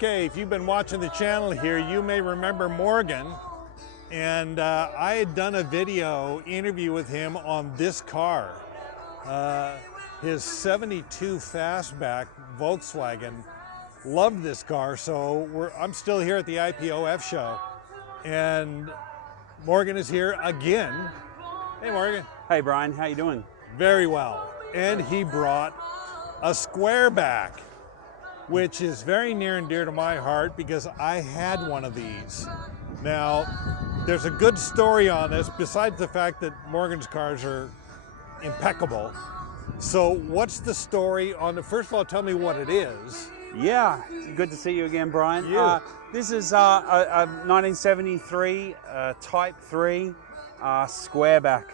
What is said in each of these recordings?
Okay, if you've been watching the channel here, you may remember Morgan. And I had done a video interview with him on this car. His 72 Fastback Volkswagen. Loved this car, so I'm still here at the IPOF show. And Morgan is here again. Hey, Morgan. Hey, Brian, how you doing? Very well. And he brought a Squareback, which is very near and dear to my heart because I had one of these. Now, there's a good story on this, besides the fact that Morgan's cars are impeccable. So what's the story on the, first of all, tell me what it is. Yeah, good to see you again, Brian. This is a 1973 Type 3 Squareback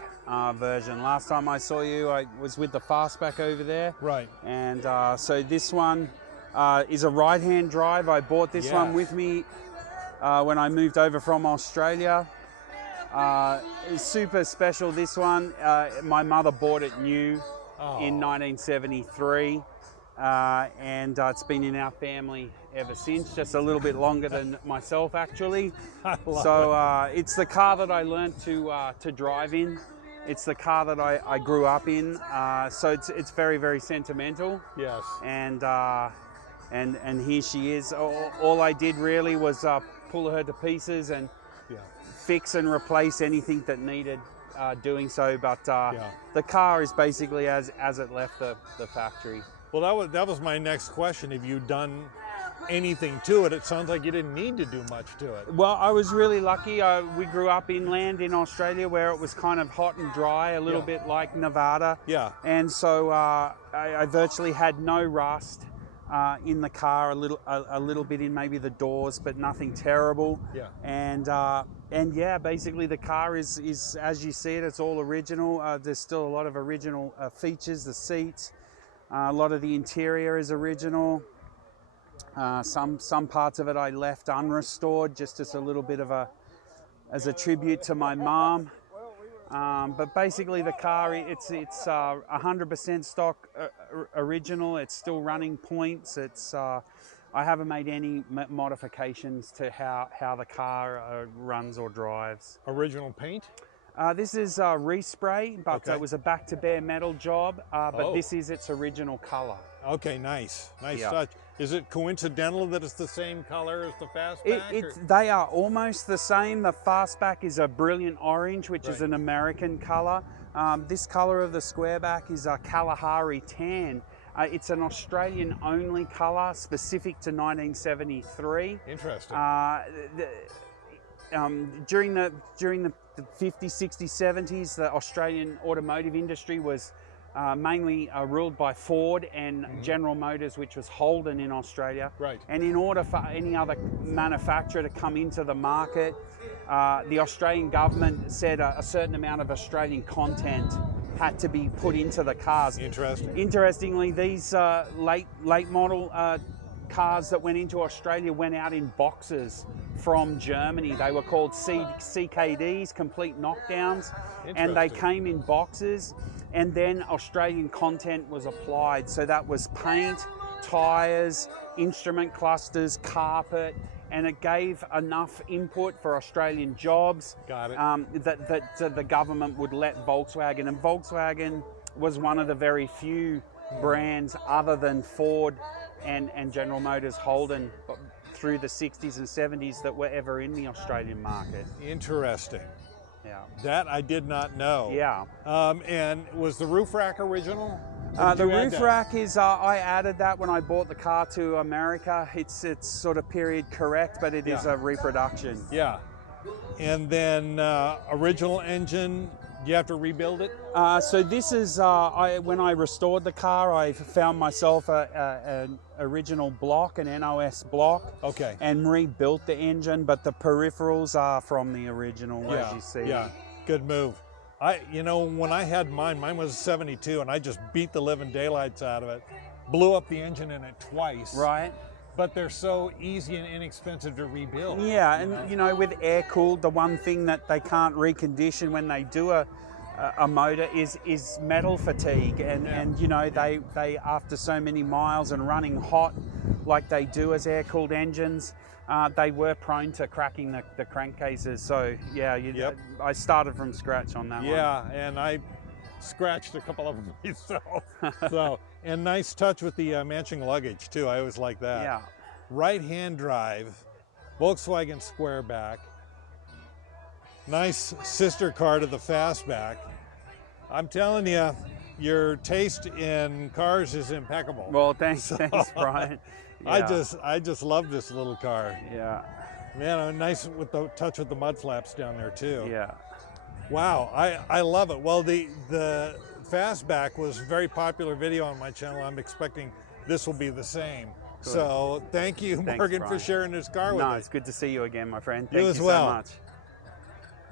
version. Last time I saw you, I was with the Fastback over there. Right. And so this one is a right-hand drive. I bought this one with me when I moved over from Australia. It's super special, this one. My mother bought it new in 1973. And it's been in our family ever since, just a little bit longer than myself, actually. So it's the car that I learned to drive in. It's the car that I grew up in. So it's very, very sentimental. Yes. And here she is. All I did really was pull her to pieces and fix and replace anything that needed doing so. But the car is basically as it left the factory. Well, that was my next question. Have you done anything to it? It sounds like you didn't need to do much to it. Well, I was really lucky. We grew up inland in Australia where it was kind of hot and dry, a little bit like Nevada. Yeah. And so I virtually had no rust in the car, a little bit in maybe the doors, but nothing terrible. Yeah. And yeah, basically the car is as you see it, it's all original. There's still a lot of original features, the seats. A lot of the interior is original. Some parts of it I left unrestored, just as a little bit of as a tribute to my mom. But basically the car, it's 100% stock original. It's still running points. I haven't made any modifications to how the car runs or drives. Original paint? This is respray, but it was a back to bare metal job, but this is its original color. Okay, nice touch. Is it coincidental that it's the same color as the Fastback? They are almost the same. The Fastback is a brilliant orange, which is an American color. This color of the Squareback is a Kalahari tan. It's an Australian only color, specific to 1973. Interesting. During the 50s, 60s, 70s, the Australian automotive industry was mainly ruled by Ford and General Motors, which was Holden in Australia. Right. And in order for any other manufacturer to come into the market, the Australian government said a certain amount of Australian content had to be put into the cars. Interesting. Interestingly, these late model cars that went into Australia went out in boxes from Germany. They were called CKDs, complete knockdowns, and they came in boxes, and then Australian content was applied. So that was paint, tyres, instrument clusters, carpet, and it gave enough input for Australian jobs. Got it. That the government would let Volkswagen, and Volkswagen was one of the very few brands other than Ford and General Motors, Holden, through the 60s and 70s that were ever in the Australian market. Interesting. Yeah. That I did not know. Yeah. And was the roof rack original? The roof rack is, I added that when I bought the car to America. It's sort of period correct, but it is a reproduction. Yeah. And then original engine, do you have to rebuild it? So this is, when I restored the car, I found myself an original block, an NOS block. Okay. And rebuilt the engine, but the peripherals are from the original, as you see. Yeah, good move. When I had mine was 72, and I just beat the living daylights out of it. Blew up the engine in it twice. Right. But they're so easy and inexpensive to rebuild. Yeah, and with air cooled, the one thing that they can't recondition when they do a motor is metal fatigue, and they after so many miles and running hot like they do as air-cooled engines, they were prone to cracking the crankcases. So yeah, I started from scratch on that one. Yeah, and I scratched a couple of them myself. And nice touch with the matching luggage too. I always like that. Yeah. Right-hand drive, Volkswagen Squareback. Nice sister car to the Fastback. I'm telling you, your taste in cars is impeccable. Well, thanks, Brian. Yeah. I just love this little car. Yeah. Man, nice with the touch with the mud flaps down there too. Yeah. Wow, I love it. Well, the Fastback was a very popular video on my channel. I'm expecting this will be the same. Good. So thank you, Morgan, for sharing this car with us. No, it's good to see you again, my friend. Thank you so much.